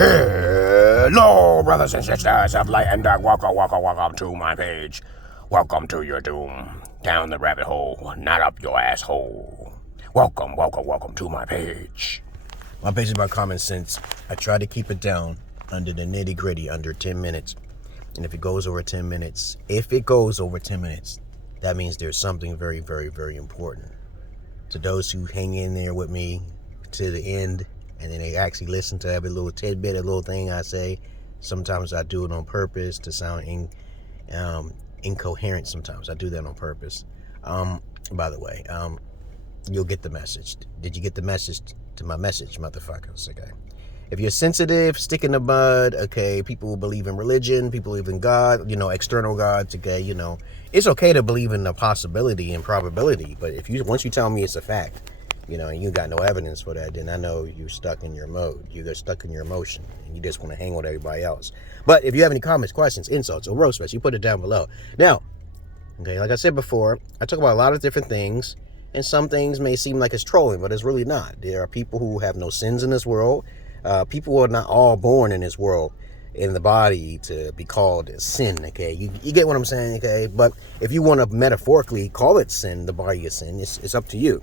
Hello, brothers and sisters of light and dark. Welcome to my page. Welcome to your doom. Down the rabbit hole, not up your asshole. Welcome to my page. My page is about common sense. I try to keep it down under the nitty gritty, under 10 minutes. And if it goes over 10 minutes, that means there's something very, very, very important. To those who hang in there with me to the end, and then they actually listen to every little tidbit, a little thing I say. Sometimes I do it on purpose to sound incoherent. Sometimes I do that on purpose. By the way, you'll get the message. Did you get the message to my message, motherfuckers? Okay. If you're sensitive, stick in the mud. Okay. People believe in religion. People believe in God. External gods. Okay. It's okay to believe in the possibility and probability, but once you tell me it's a fact, and you got no evidence for that, then I know you're stuck in your mode. You're stuck in your emotion, and you just want to hang with everybody else. But if you have any comments, questions, insults, or roast fest, you put it down below. Now, okay, like I said before, I talk about a lot of different things, and some things may seem like it's trolling, but it's really not. There are people who have no sins in this world. People are not all born in this world in the body to be called sin, okay? You get what I'm saying, okay? But if you want to metaphorically call it sin, the body is sin, it's up to you.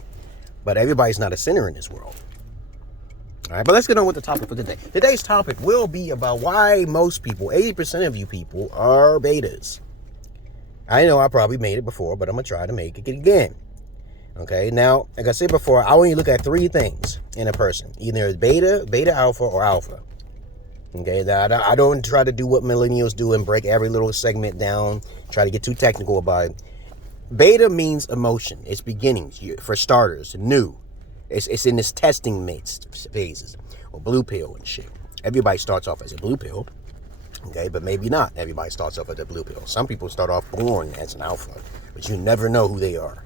But everybody's not a sinner in this world. All right, but let's get on with the topic for today. Today's topic will be about why most people, 80% of you people, are betas. I know I probably made it before, but I'm going to try to make it again. Okay, now, like I said before, I want you to look at three things in a person. Either beta, alpha, or alpha. Okay, I don't try to do what millennials do and break every little segment down, try to get too technical about it. Beta means emotion. It's beginnings. For starters, new. It's in this testing phases. Or blue pill and shit. Everybody starts off as a blue pill. Okay, but maybe not. Everybody starts off as a blue pill. Some people start off born as an alpha, but you never know who they are.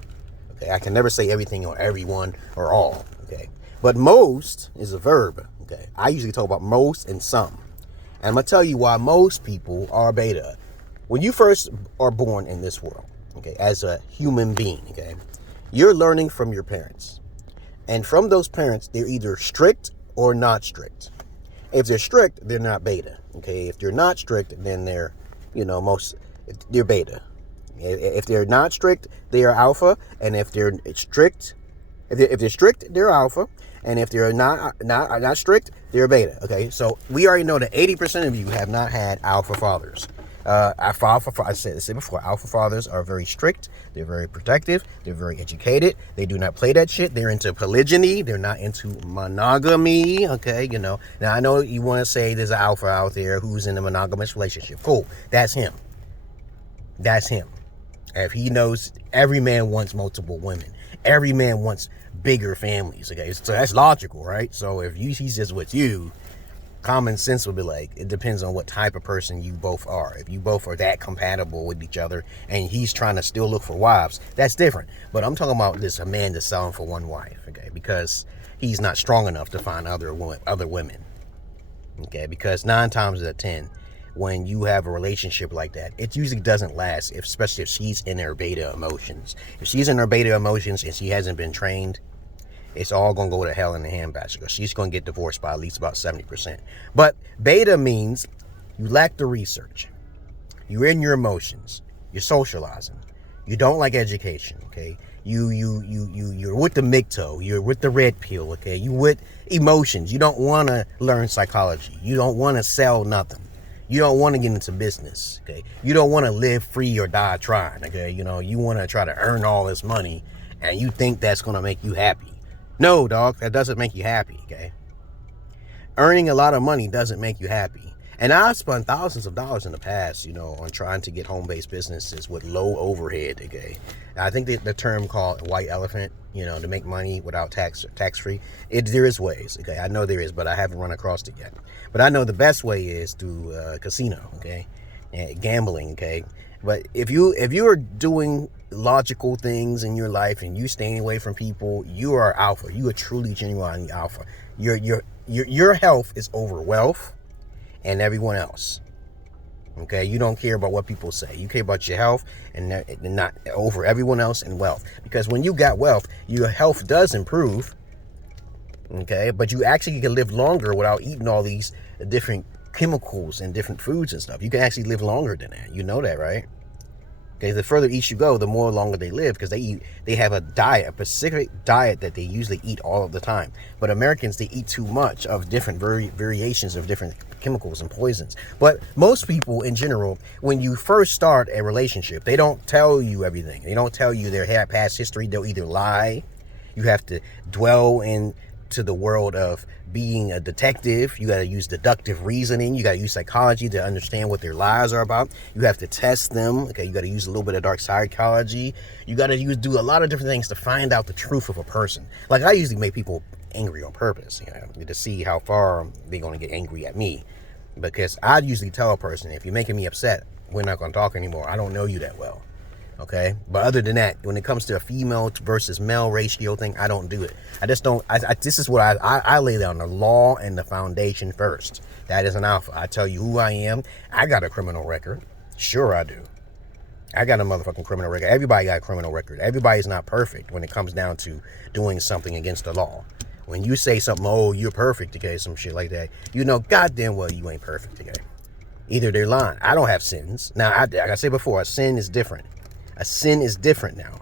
Okay, I can never say everything or everyone or all. Okay, but most is a verb. Okay, I usually talk about most and some. And I'm going to tell you why most people are beta. When you first are born in this world, okay, as a human being, okay, you're learning from your parents. And from those parents, they're either strict or not strict. If they're strict, they're not beta. Okay, if they're not strict, then they're, they're beta. If they're not strict, they are alpha. And if they're strict, if they're strict, they're alpha. And if they're not strict, they're beta. Okay, so we already know that 80% of you have not had alpha fathers. I said before, alpha fathers are very strict. They're very protective. They're very educated. They do not play that shit. They're into polygyny. They're not into monogamy. Okay, Now I know you want to say there's an alpha out there who's in a monogamous relationship. Cool, that's him. That's him. If he knows every man wants multiple women, every man wants bigger families. Okay, so that's logical, right? So if he's just with you, common sense would be like, it depends on what type of person you both are. If you both are that compatible with each other and he's trying to still look for wives, that's different. But I'm talking about a man that's selling for one wife, okay? Because he's not strong enough to find other women, okay? Because 9 times out of 10, when you have a relationship like that, it usually doesn't last, especially if she's in her beta emotions. If she's in her beta emotions and she hasn't been trained, it's all going to go to hell in the handbasket. She's going to get divorced by at least about 70%. But beta means you lack the research. You're in your emotions. You're socializing. You don't like education, okay? You're with the MGTOW. You're with the red pill, okay? You with emotions. You don't want to learn psychology. You don't want to sell nothing. You don't want to get into business, okay? You don't want to live free or die trying, okay? You want to try to earn all this money, and you think that's going to make you happy. No, dog, that doesn't make you happy, okay? Earning a lot of money doesn't make you happy. And I've spent thousands of dollars in the past, on trying to get home-based businesses with low overhead, okay? I think the term called white elephant, to make money without tax-free, there is ways, okay? I know there is, but I haven't run across it yet. But I know the best way is through casino, okay? And gambling, okay? But if you are doing logical things in your life and you staying away from people, you are alpha. You are truly genuinely alpha. Your health is over wealth and everyone else. Okay, you don't care about what people say. You care about your health and not over everyone else and wealth. Because when you got wealth, your health does improve. Okay, but you actually can live longer without eating all these different chemicals and different foods and stuff. You can actually live longer than that. You know that, right? Okay, the further east you go, the more longer they live, because they have a diet, a specific diet that they usually eat all of the time. But Americans, they eat too much of different variations of different chemicals and poisons. But most people in general, when you first start a relationship, they don't tell you everything. They don't tell you their past history. They'll either lie. You have to dwell into the world of being a detective. You got to use deductive reasoning. You got to use psychology to understand what their lies are about. You have to test them. Okay, you got to use a little bit of dark psychology. You got to do a lot of different things to find out the truth of a person. Like, I usually make people angry on purpose, to see how far they're going to get angry at me. Because I usually tell a person, if you're making me upset, we're not going to talk anymore. I don't know you that well. Okay, but other than that, when it comes to a female versus male ratio thing, I don't do it. I just don't. This is what I lay down the law and the foundation first. That is an alpha. I tell you who I am. I got a criminal record. Sure, I do. I got a motherfucking criminal record. Everybody got a criminal record. Everybody's not perfect when it comes down to doing something against the law. When you say something, oh, you're perfect, okay, some shit like that, you know goddamn well you ain't perfect, okay? Either they're lying. I don't have sins. Now, like I said before, a sin is different. A sin is different now,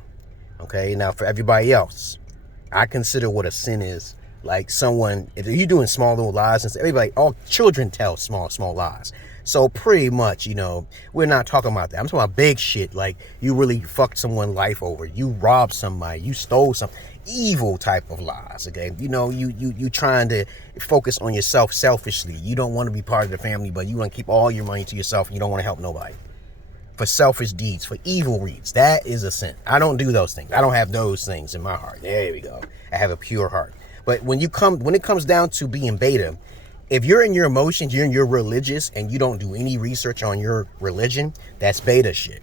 okay? Now, for everybody else, I consider what a sin is like someone, if you're doing small little lies, and everybody, all children tell small lies. So pretty much, we're not talking about that. I'm talking about big shit, like you really fucked someone's life over. You robbed somebody. You stole something. Evil type of lies, okay? You trying to focus on yourself selfishly. You don't want to be part of the family, but you want to keep all your money to yourself, and you don't want to help nobody. For selfish deeds, for evil deeds, that is a sin. I don't do those things. I don't have those things in my heart. There we go. I have a pure heart. But when it comes down to being beta, if you're in your emotions, you're religious, and you don't do any research on your religion, that's beta shit.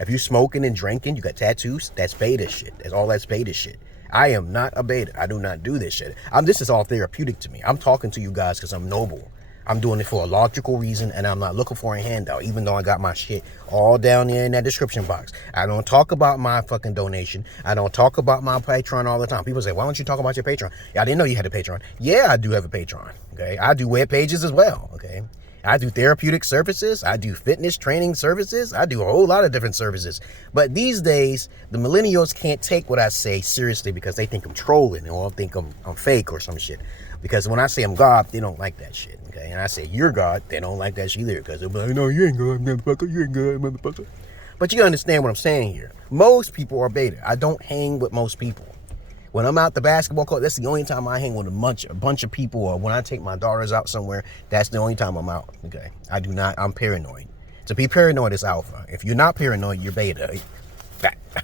If you're smoking and drinking, you got tattoos, that's beta shit. That's beta shit. I am not a beta. I do not do this shit. This is all therapeutic to me. I'm talking to you guys because I'm noble. I'm doing it for a logical reason, and I'm not looking for a handout, even though I got my shit all down there in that description box. I don't talk about my fucking donation. I don't talk about my Patreon all the time. People say, why don't you talk about your Patreon? Yeah, I didn't know you had a Patreon. Yeah, I do have a Patreon, okay? I do web pages as well, okay? I do therapeutic services. I do fitness training services. I do a whole lot of different services. But these days, the millennials can't take what I say seriously because they think I'm trolling or think I'm fake or some shit. Because when I say I'm God, they don't like that shit, okay? And I say you're God, they don't like that shit either because they'll be like, no, you ain't God, motherfucker. You ain't God, motherfucker. But you understand what I'm saying here. Most people are beta. I don't hang with most people. When I'm out the basketball court, that's the only time I hang with a bunch of people, or when I take my daughters out somewhere, that's the only time I'm out, okay? I'm paranoid. To be paranoid is alpha. If you're not paranoid, you're beta.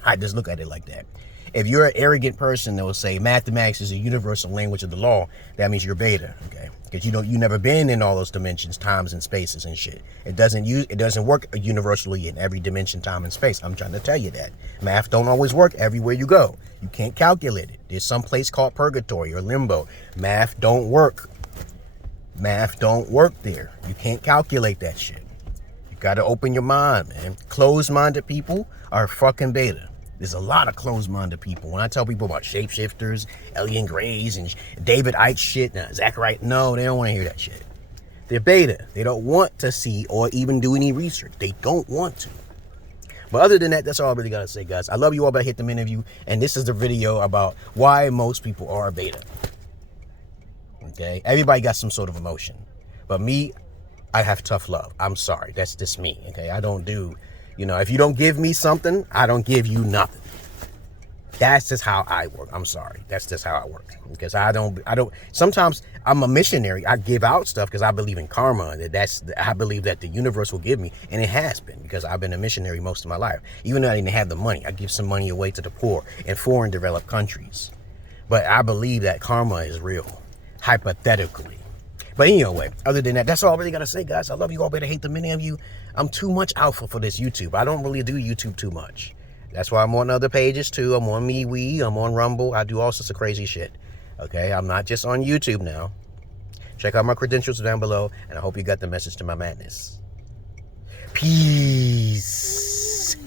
I just look at it like that. If you're an arrogant person that will say mathematics is a universal language of the law, that means you're beta, okay? Because you never been in all those dimensions, times, and spaces and shit. It doesn't work universally in every dimension, time, and space. I'm trying to tell you that. Math don't always work everywhere you go. You can't calculate it. There's some place called purgatory or limbo. Math don't work. Math don't work there. You can't calculate that shit. You gotta open your mind, man. Closed-minded people are fucking beta. There's a lot of closed-minded people. When I tell people about shapeshifters, alien grays, and David Icke shit, Zachariah, no, they don't want to hear that shit. They're beta. They don't want to see or even do any research. They don't want to. But other than that, that's all I really got to say, guys. I love you all, but I hate the many of you. And this is the video about why most people are beta. Okay? Everybody got some sort of emotion. But me, I have tough love. I'm sorry. That's just me. Okay? I don't do... if you don't give me something, I don't give you nothing. That's just how I work. I'm sorry. That's just how I work. Because I don't, sometimes I'm a missionary. I give out stuff because I believe in karma. I believe that the universe will give me. And it has been because I've been a missionary most of my life. Even though I didn't have the money, I give some money away to the poor in foreign developed countries. But I believe that karma is real, hypothetically. But anyway, other than that, that's all I really got to say, guys. I love you all, but I hate the many of you. I'm too much alpha for this YouTube. I don't really do YouTube too much. That's why I'm on other pages too. I'm on MeWe. I'm on Rumble. I do all sorts of crazy shit. Okay? I'm not just on YouTube now. Check out my credentials down below, and I hope you got the message to my madness. Peace.